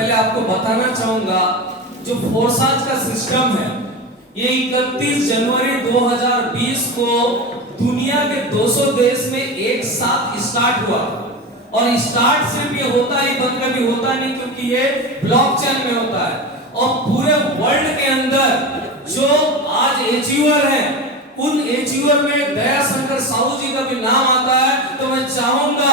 पहले आपको बताना चाहूंगा जो फोर्साज का सिस्टम है ये 31 जनवरी 2020 को दुनिया के 200 देश में एक साथ स्टार्ट हुआ और स्टार्ट सिर्फ ये होता ही बंद कभी होता नहीं क्योंकि ये ब्लॉकचेन में होता है और पूरे वर्ल्ड के अंदर जो आज अचीवर है उन अचीवर में दया शंकर साहू जी का भी नाम आता है। तो मैं चाहूंगा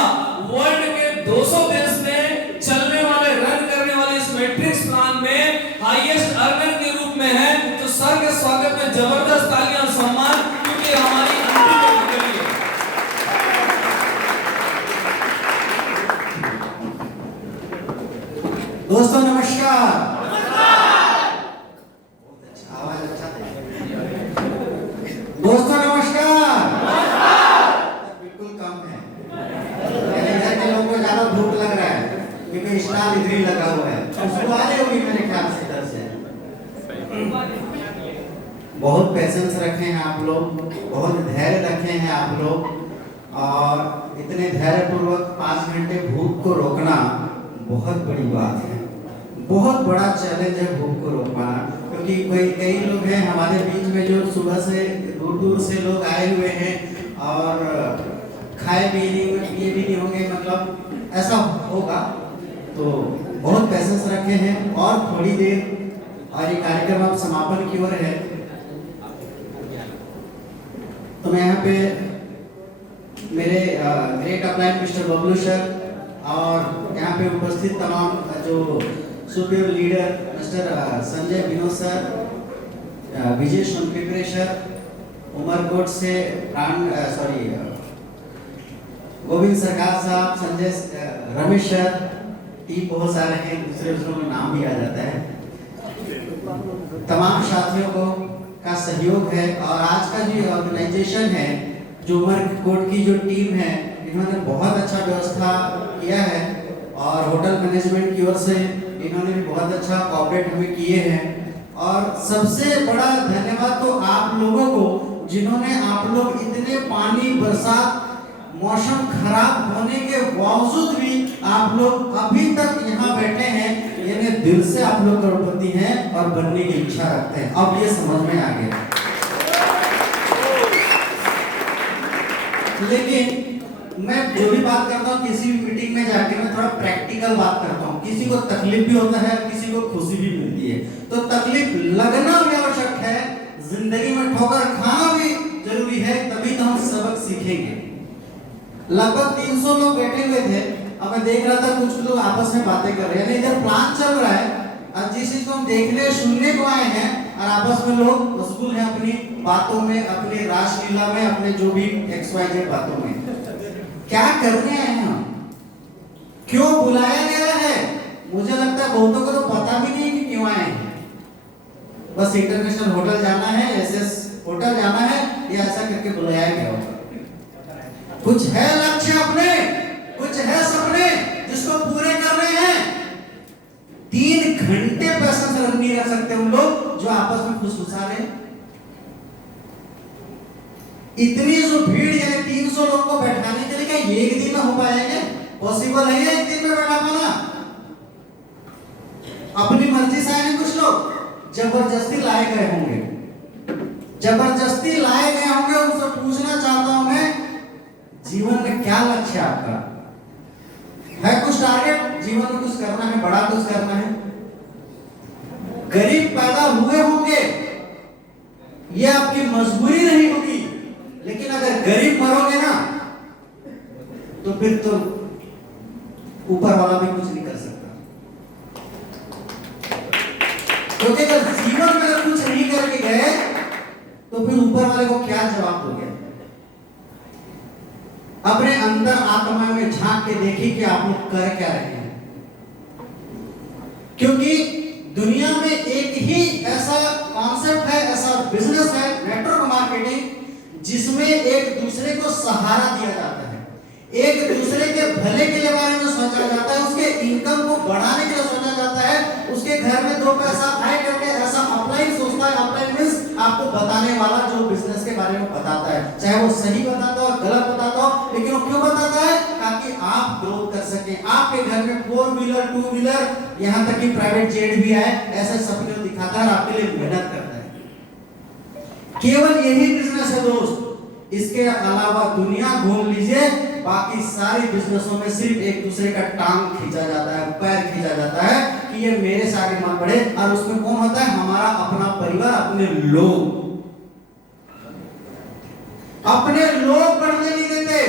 वर्ल्ड के 200 देश में चलने वाले रन करने वाले इस मैट्रिक्स प्लान में हाईएस्ट अर्नर के रूप में है तो सर के स्वागत में जबरदस्त तालियां और सम्मान क्योंकि हमारी अंतिम कड़ी है। दोस्तों नमस्कार। दोस्तों नमस्कार। बिल्कुल कम है, इधर के लोगों को ज्यादा भूख लग रहा है क्योंकि स्टार इधर ही लगा हुआ है। उसको आ रही होगी मेरे ख्याल से इधर से। बहुत पेशेंस रखे हैं आप लोग, बहुत धैर्य रखे हैं आप लोग और इतने धैर्यपूर्वक 5 घंटे भूख को रोकना बहुत बड़ी बात है, बहुत बड़ा चैलेंज है भूख को रोक पाना। क्योंकि कई लोग हैं हमारे बीच में जो सुबह से दूर दूर से लोग आए हुए हैं और खाए भी नहीं हुए पिए भी नहीं होंगे, मतलब ऐसा होगा। तो बहुत पेशेंस रखे हैं और थोड़ी देर और ये कार्यक्रम अब समापन की ओर है। तो मैं यहाँ पे मेरे great upline mister Bablu sir और यहाँ पे उपस्थित तमाम जो superior leader mister Sanjay Vinod sir, Vijay Sonpipare sir, Umarkot से गोविंद सरकार साहब, संजय रमेश सर, टीम बहुत सारे हैं, दूसरे में नाम भी आ जाता है। तमाम साथियों को का सहयोग है और आज का जो ऑर्गेनाइजेशन है जो उमरकोट की जो टीम है इन्होंने बहुत अच्छा व्यवस्था किया है और होटल मैनेजमेंट की ओर से इन्होंने भी बहुत अच्छा कोऑपरेट हमें किए हैं। और सबसे बड़ा धन्यवाद तो आप लोगों को जिन्होंने आप लोग इतने पानी बरसात मौसम खराब होने के बावजूद भी आप लोग अभी तक यहाँ बैठे हैं, यानी दिल से आप लोग करोड़पति हैं और बनने की इच्छा रखते हैं। अब ये समझ में आ गया। लेकिन मैं जो भी बात करता हूँ किसी भी मीटिंग में जाके मैं थोड़ा प्रैक्टिकल बात करता हूँ। किसी को तकलीफ भी होता है, किसी को खुशी भी मिलती है। तो तकलीफ लगना भी आवश्यक है, जिंदगी में ठोकर खाना भी जरूरी है, तभी तो हम सबक सीखेंगे। लगभग 300 लोग बैठे हुए थे। अब मैं देख रहा था कुछ लोग आपस में बातें कर रहे हैं, इधर प्लान चल रहा है और जिस चीज को हम देखने सुनने को आए हैं और आपस में लोग मशगूल हैं अपनी बातों में, अपनी रासलीला में, अपने जो भी XYZ बातों में। क्या करने आए हैं हम, क्यों बुलाया गया है? मुझे लगता है बहुतों को तो पता भी नहीं कि क्यों आए हैं। बस इंटरनेशनल होटल जाना है, SS होटल जाना है, या ऐसा करके बुलाया गया होगा। कुछ है लक्ष्य अपने, कुछ है सपने जिसको पूरे कर रहे हैं। 3 घंटे पैसा नहीं रख सकते उन लोग जो आपस में फुसफुसा रहे हैं। इतनी जो भीड़ यानी 300 लोग को बैठाने के लिए क्या एक दिन में हो पाएंगे? पॉसिबल है एक दिन में बैठा पाना? अपनी मर्जी से आए कुछ लोग, जबरदस्ती लाए गए होंगे, जबरदस्ती लाए गए होंगे। उनसे पूछना चाहता हूं मैं, जीवन में क्या लक्ष्य आपका है? कुछ टारगेट जीवन में कुछ करना है, बड़ा कुछ करना है? गरीब पैदा हुए होंगे, ये आपकी मजबूरी नहीं होगी, लेकिन अगर गरीब मरोगे ना तो फिर तो ऊपर वाला भी कुछ नहीं कर सकता। क्योंकि अगर जीवन में अगर कुछ नहीं करके गए तो फिर ऊपर वाले को क्या जवाब दोगे? अपने अंदर आत्मा में झांक के देखिए कि आप लोग कर क्या रहे हैं। क्योंकि दुनिया में एक ही ऐसा कॉन्सेप्ट है, ऐसा बिजनेस है नेटवर्क मार्केटिंग, जिसमें एक दूसरे को सहारा दिया जाता है, एक दूसरे के भले के लिए बारे में सोचा जाता है, उसके इनकम को बढ़ाने के लिए सोचा जाता है, उसके घर में 2 पैसा आए करके ऐसा अपलाइन सोचता है। अपलाइन मींस आपको बताने वाला जो बिजनेस के बारे में बताता है, चाहे वो सही बताता हो गलत बताता हो, लेकिन वो क्यों बताता है? ताकि आप आप ग्रोथ कर सकें, आपके घर में 4 व्हीलर 2 व्हीलर यहाँ तक कि प्राइवेट जेट भी आए, ऐसे सपने दिखाता है और आपके लिए मेहनत करता है। केवल यही बिजनेस है दोस्त, इसके अलावा दुनिया घूम लीजिए, बाकी सारी बिजनेसों में सिर्फ एक दूसरे का टांग खींचा जाता है, पैर खींचा जाता है कि ये मेरे से आगे मत बढ़े, और उसमें कौन होता है? हमारा अपना परिवार, अपने लोग बढ़ने नहीं देते।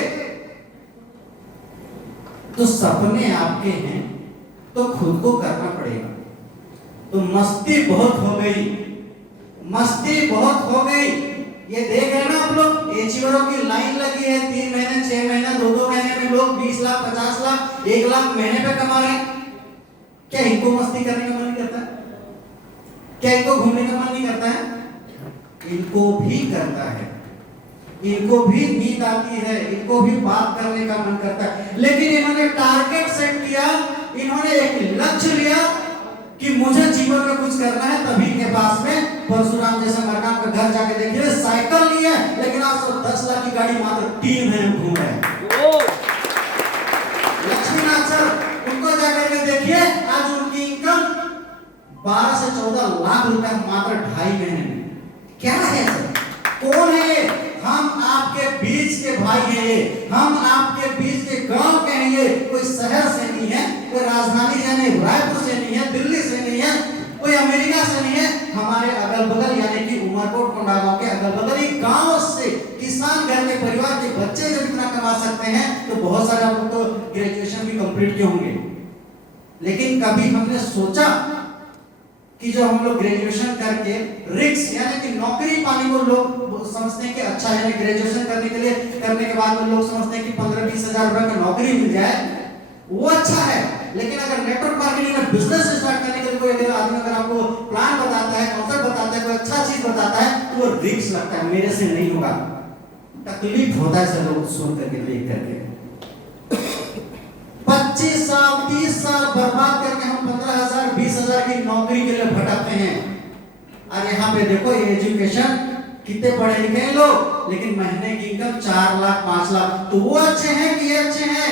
तो सपने आपके हैं तो खुद को करना पड़ेगा। तो मस्ती बहुत हो गई, मस्ती बहुत हो गई। ये देख रहे हैं ना आप लोग, एचीवरों की लाइन लगी है, 3 महीने 6 महीने 2-2 महीने में लोग 20 लाख 50 लाख 1 लाख महीने पे कमा रहे हैं। क्या इनको मस्ती करने का मन नहीं करता है? क्या इनको घूमने का मन नहीं करता है? इनको भी करता है, इनको भी नींद आती है, इनको भी बात करने का मन करता है, लेकिन इन्होंने टारगेट सेट किया, इन्होंने एक लक्ष्य लिया कि मुझे जीवन में कुछ करना है। तभी के पास में परशुराम जैसा मरकाम का घर जाके देखिए, साइकिल नहीं है, लेकिन आप सब 10 लाख की गाड़ी मात्र 3 महीने में घूम रहे हैं। लक्ष्मीनाथ सर, उनको जाकर के देखिए, आज उनकी इनकम 12 से 14 लाख रुपए मात्र 2.5 महीने में। क्या है सर? कौन है? हम आपके बीच के भाई हैं, हम आपके बीच के गांव के हैं। ये कोई शहर से नहीं है, कोई राजधानी से नहीं, रायपुर से नहीं है, दिल्ली से नहीं है, कोई अमेरिका से नहीं है। हमारे अगल बगल यानी कि उमरकोट कोंडागांव के अगल बगल एक गांव से किसान घर के परिवार के बच्चे जब इतना कमा सकते हैं, तो बहुत सारे आप लोग तो ग्रेजुएशन भी कंप्लीट किए होंगे, लेकिन कभी हमने सोचा कि जो हम लोग ग्रेजुएशन करके रिस्क यानी कि नौकरी पाने को लोग समझते हैं कि अच्छा है, ग्रेजुएशन करने के लिए करने के बाद में लोग समझते हैं कि 15-20 हजार रुपए की नौकरी मिल जाए, वो अच्छा है। लेकिन अगर नेटवर्क मार्केटिंग में बिजनेस स्टार्ट करने के लिए कोई अगर आदमी अगर आपको प्लान बताता है, कॉन्सेप्ट बताता है, कोई अच्छा चीज बताता है, तो वो रिस्क लगता है, मेरे से नहीं होगा, तकलीफ होता है सब लोग सुन करके देख करके। 25 साल 30 साल बर्बाद करके हम 15,000 20,000 की नौकरी के लिए भटकते हैं। और यहाँ पे देखो ये एजुकेशन, कितने पढ़े लिखे हैं लोग, लेकिन महीने की इनकम 4 लाख 5 लाख। तो वो अच्छे हैं कि ये अच्छे हैं?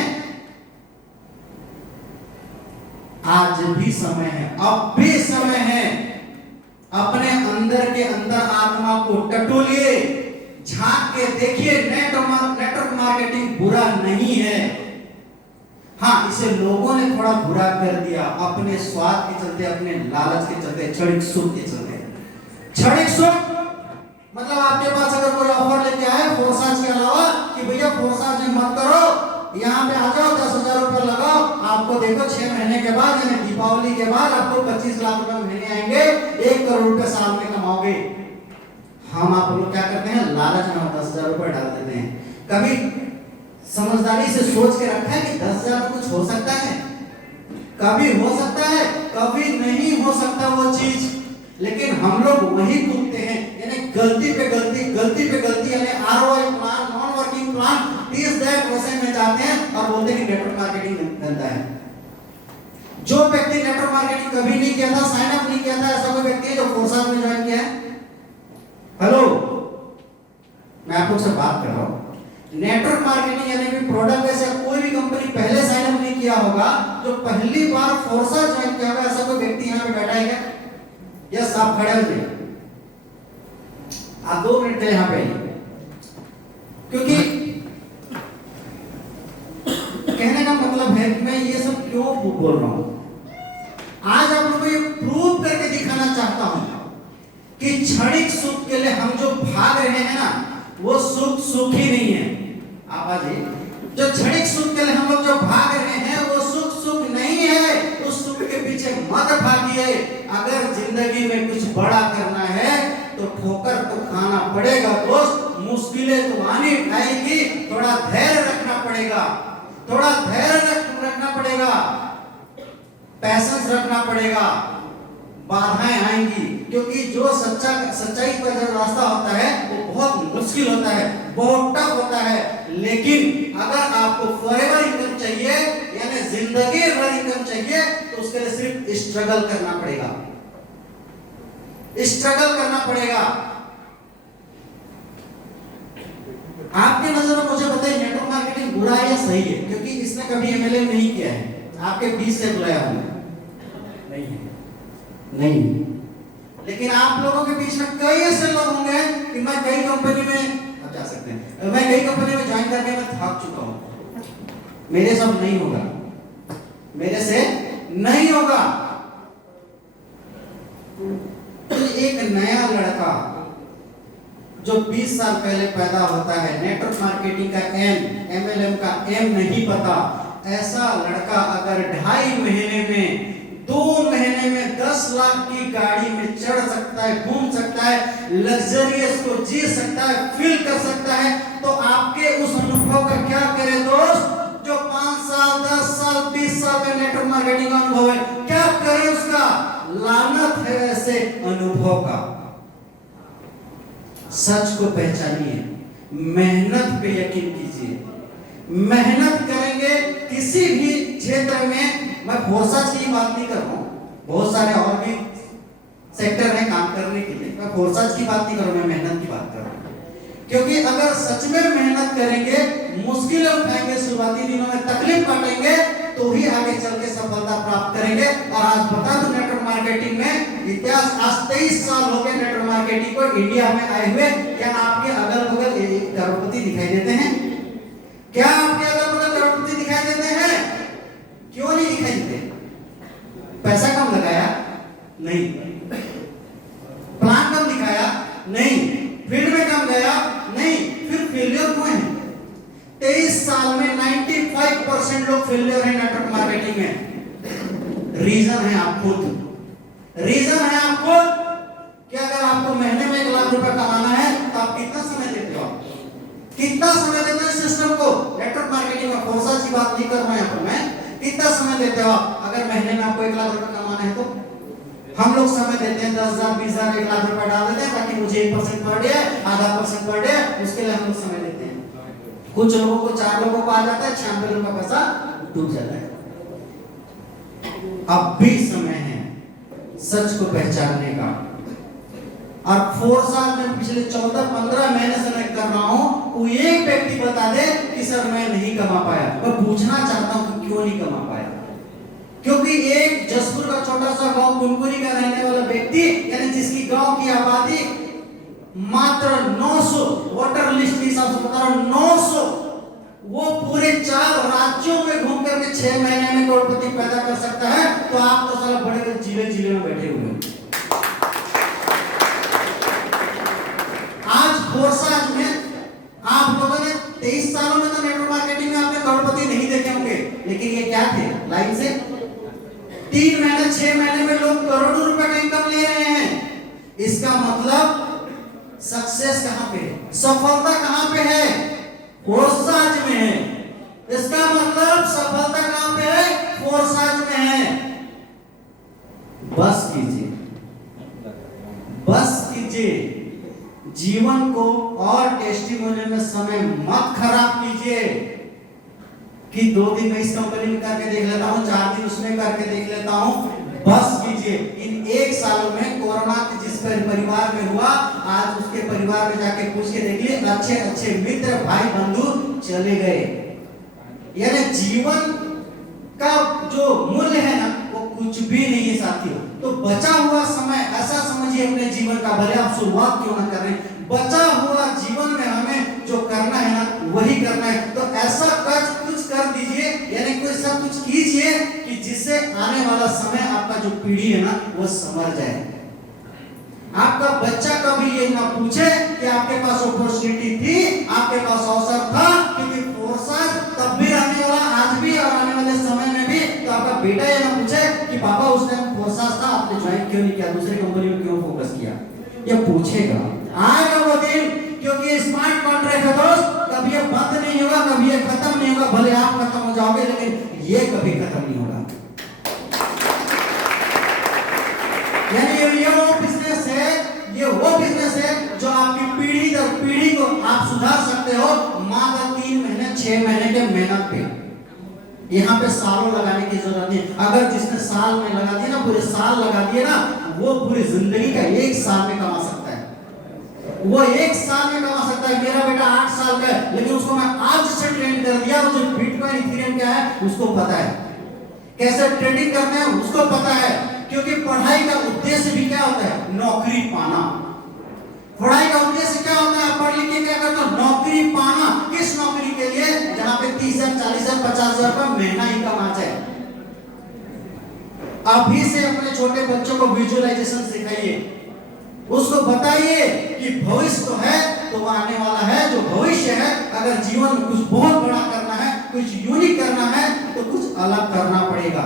आज भी समय है, अब भी समय है, अपने अंदर के अंदर आत्मा को टटोलिए, झांक के देखिए। नेटवर्क मार्केटिंग बुरा नहीं है, हाँ इसे लोगों ने थोड़ा बुरा कर दिया अपने स्वाद के चलते, अपने लालच के चलते, क्षणिक सुख के चलते। क्षणिक सुख मतलब आपके पास अगर कोई ऑफर लेके आए फोर्साज के अलावा कि भैया फोर्साज में मत करो, यहाँ पे आ जाओ 10,000 रुपए लगाओ, आपको देखो 6 महीने के बाद यानी दीपावली के बाद आपको 25 लाख रुपए महीने आएंगे, 1 करोड़ रुपए साल में कमाओगे। हम आप लोग क्या करते हैं? लालच में 10,000 रुपए डाल देते हैं। कभी समझदारी से सोच के रखा है कि 10,000 में कुछ हो सकता है? कभी हो सकता है, कभी नहीं हो सकता वो चीज। लेकिन हम लोग वही कूदते हैं, यानी गलती पे गलती, गलती पे गलती, यानी ROI plan, non working plan, this that वैसे में जाते हैं और बोलते हैं कि नेटवर्क मार्केटिंग गंदा है। जो व्यक्ति नेटवर्क मार्केटिंग कभी नहीं किया था, साइन अप नहीं किया था, ऐसा कोई व्यक्ति है जो फोर्साज में ज्वाइन किया है? हेलो, मैं आप लोग से बात कर रहा हूं। नेटवर्क मार्केटिंग यानी कि प्रोडक्ट बेस कोई भी कंपनी पहले साइन अप नहीं किया होगा, जो पहली बार फोर्साज ज्वाइन किया होगा, ऐसा कोई व्यक्ति यहाँ पे बैठा है क्या? यस, आप खड़े हो, आप 2 मिनट के यहाँ पे, क्योंकि कहने का मतलब है कि मैं ये सब क्यों बोल रहा हूं। आज आप लोगों को ये प्रूव करके दिखाना चाहता हूं कि क्षणिक सुख के लिए हम जो भाग रहे हैं ना, वो सुख ही नहीं है। आवाज है, जो क्षणिक सुख के लिए हम लोग जो भाग रहे हैं वो सुख नहीं है। उस सुख के पीछे मत भागिए। अगर जिंदगी में कुछ बड़ा करना है तो ठोकर तो खाना पड़ेगा दोस्त, मुश्किलें तो आनी आएगी, थोड़ा धैर्य रखना पड़ेगा, थोड़ा धैर्य रखना पड़ेगा, पैसेंस रखना पड़ेगा, बाधाएं आएंगी, क्योंकि जो सच्चाई का जो रास्ता होता है वो बहुत मुश्किल होता है, बहुत टफ होता है। लेकिन अगर आपको फॉरएवर इनकम चाहिए, यानी जिंदगी भर इनकम चाहिए, तो उसके लिए सिर्फ स्ट्रगल करना पड़ेगा, स्ट्रगल करना पड़ेगा। आपके नजर में मुझे बताइए, नेटवर्क मार्केटिंग बुरा या सही है, क्योंकि इसने कभी एमएलए नहीं किया है, आपके बीच से बुलाया हूं नहीं है, नहीं। लेकिन आप लोगों के बीच में कई ऐसे लोग होंगे कि मैं कई कंपनी में, आप जा सकते हैं, मैं कई कंपनी में ज्वाइन करके मैं थक चुका हूं, मेरे सब नहीं होगा, मेरे से नहीं होगा। तो एक नया लड़का जो 20 साल पहले पैदा होता है, नेटवर्क मार्केटिंग का एमएलएम का एम नहीं पता, ऐसा लड़का अगर 2.5 महीने में, 2 महीने में 10 लाख की गाड़ी में चढ़ सकता है, घूम सकता है, लग्जरियस को जी सकता है, फील कर सकता है, तो आपके उस अनुभव का क्या करें दोस्त? जो 5 साल 10 साल 20 साल का नेटवर्क मार्केटिंग का अनुभव है, क्या करें उसका? लानत है ऐसे अनुभव का। सच को पहचानिए, मेहनत पे यकीन कीजिए, मेहनत करेंगे किसी भी क्षेत्र में। मैं फोर्साज की बात नहीं कर रहा हूँ, बहुत सारे और भी सेक्टर हैं काम करने के लिए, मैं फोर्साज की बात नहीं कर रहा हूँ, मैं मेहनत की बात कर रहा हूँ। क्योंकि अगर सच में मेहनत करेंगे, मुश्किलें उठाएंगे, शुरुआती दिनों में तकलीफ काटेंगे, तो ही आगे चल के सफलता प्राप्त करेंगे। और आज बता दूं, नेटवर्क मार्केटिंग में इतिहास, आज 23 साल हो गए नेटवर्क मार्केटिंग को इंडिया में आए हुए। क्या आपके अगल बगल करोड़पति दिखाई देते हैं? क्या आपके अगल बगल करोड़पति दिखाई देते हैं? क्यों नहीं दिखाई देते? पैसा कम लगाया? नहीं। प्लान कम दिखाया? नहीं। फील्ड में कम गया? नहीं। फिर फेलियर क्यों है? 23 साल में 95% लोग फेलियर है नेटवर्क मार्केटिंग में। रीजन है आप खुद, रीजन है आप खुद। कि अगर आपको महीने में 1 लाख रुपए कमाना है तो आप कितना समय देते हो? कितना समय देते हो सिस्टम को? नेटवर्क मार्केटिंग में फोर्सा की बात नहीं कर रहा हूं यहां पर मैं। कितना समय देते हो? अगर महीने में आपको 1 लाख रुपए कमाना है तो हम लोग समय देते हैं 10,000 20,000 1 लाख रुपए डाल देते हैं ताकि मुझे 1% पर डे, आधा % पर डे, उसके लिए हम लोग समय देते हैं। कुछ लोगों को 4 लोगों को आ जाता है, 96 लोगों का पैसा डूब जाता है। अब भी समय है सच को पहचानने का। और फोर्सा में पिछले 14-15 महीने से मैं कर रहा हूं, वो एक व्यक्ति बता दे कि सर मैं नहीं कमा पाया। मैं पूछना चाहता हूं कि क्यों नहीं कमा पाया? क्योंकि एक जसपुर का छोटा सा गांव कुनकुरी का रहने वाला व्यक्ति, यानी जिसकी गांव की आबादी मात्र 900, वोटर लिस्ट के हिसाब से बता रहा हूं 900, वो पूरे 4 राज्यों में घूम करके 6 महीने में करोड़पति पैदा कर सकता है। तो आप तो साला बड़े जिले में बैठे हुए हैं। आज फोर्साज में आप लोगों ने 23 सालों में तो नेटवर्क मार्केटिंग में आपने करोड़पति नहीं देखे होंगे, लेकिन ये क्या थे? लाइन से 3 महीने 6 महीने में लोग करोड़ों रुपए का इनकम ले रहे हैं। इसका मतलब सक्सेस कहां पे है? सफलता कहां पे है? फोर्साज में है। इसका मतलब सफलता कहां पे है? फोर्साज में है। बस कीजिए, बस कीजिए। जीवन को और टेस्टिमोनियल में समय मत खराब कीजिए कि 2 दिन मैं इस कंपनी में करके देख लेता हूं, 4 दिन उसमें करके देख लेता हूं। बस कीजिए। इन 1 सालों में कोरोना जिस परिवार में हुआ, आज उसके परिवार में जाके पूछ के देख लिए, अच्छे मित्र भाई बंधु चले गए। यानी जीवन का जो मूल्य है ना, वो कुछ भी नहीं है साथियों। तो बचा हुआ समय ऐसा समझिए अपने जीवन का, भले आप शुरुआत क्यों ना कर रहे हैं, बचा हुआ जीवन में हमें जो करना है ना वही करना है। तो ऐसा कुछ कर दीजिए, यानी कोई सब कुछ कीजिए कि जिससे आने वाला समय आपका जो पीढ़ी है ना वो समझ जाए। आपका बच्चा कभी ये ना पूछे कि आपके पास अपॉर्चुनिटी थी, आपके पास अवसर था, क्योंकि फोर्साज तब भी रहने वाला, आज भी और आने वाले समय में भी। तो आपका बेटा ये ना पूछे कि पापा उस टाइम फोर्साज था, आपने ज्वाइन क्यों नहीं किया, दूसरी कंपनी में क्यों फोकस किया। ये पूछेगा, आएगा वो दिन, क्योंकि स्मार्ट कॉन्ट्रैक्ट है दोस्त, कभी ये बंद नहीं होगा, कभी ये खत्म नहीं होगा। भले आप खत्म हो जाओगे, लेकिन ये कभी खत्म नहीं होगा। यानी ये वो बिजनेस है, ये वो बिजनेस है जो आपकी पीढ़ी दर पीढ़ी को आप सुधार सकते हो मात्र 3 महीने 6 महीने के मेहनत पे। यहाँ पे सालों लगाने की जरूरत नहीं। अगर जिसने साल में लगा दिया ना, पूरे साल लगा दिए ना, वो पूरी जिंदगी का 1 साल में कमा सकता है। वो 1 साल में कमा सकता है। मेरा बेटा 8 साल का है, लेकिन उसको मैं आज से ट्रेन कर दिया। वो जो बिटकॉइन इथेरियम क्या है उसको पता है, कैसे ट्रेडिंग करना है उसको पता है। क्योंकि पढ़ाई का उद्देश्य भी क्या होता है? नौकरी पाना। पढ़ाई का उद्देश्य क्या होता है? पढ़ लिख के क्या करता है? नौकरी पाना। किस नौकरी के लिए? जहां पे 30,000, 40,000, 50,000 रुपए महीना इनकम आ जाए। अभी से अपने छोटे बच्चों को विजुअलाइजेशन सिखाइए, उसको बताइए कि भविष्य तो है, तो वो आने वाला है। जो भविष्य है, अगर जीवन में कुछ बहुत बड़ा करना है, कुछ यूनिक करना है, तो कुछ अलग करना पड़ेगा।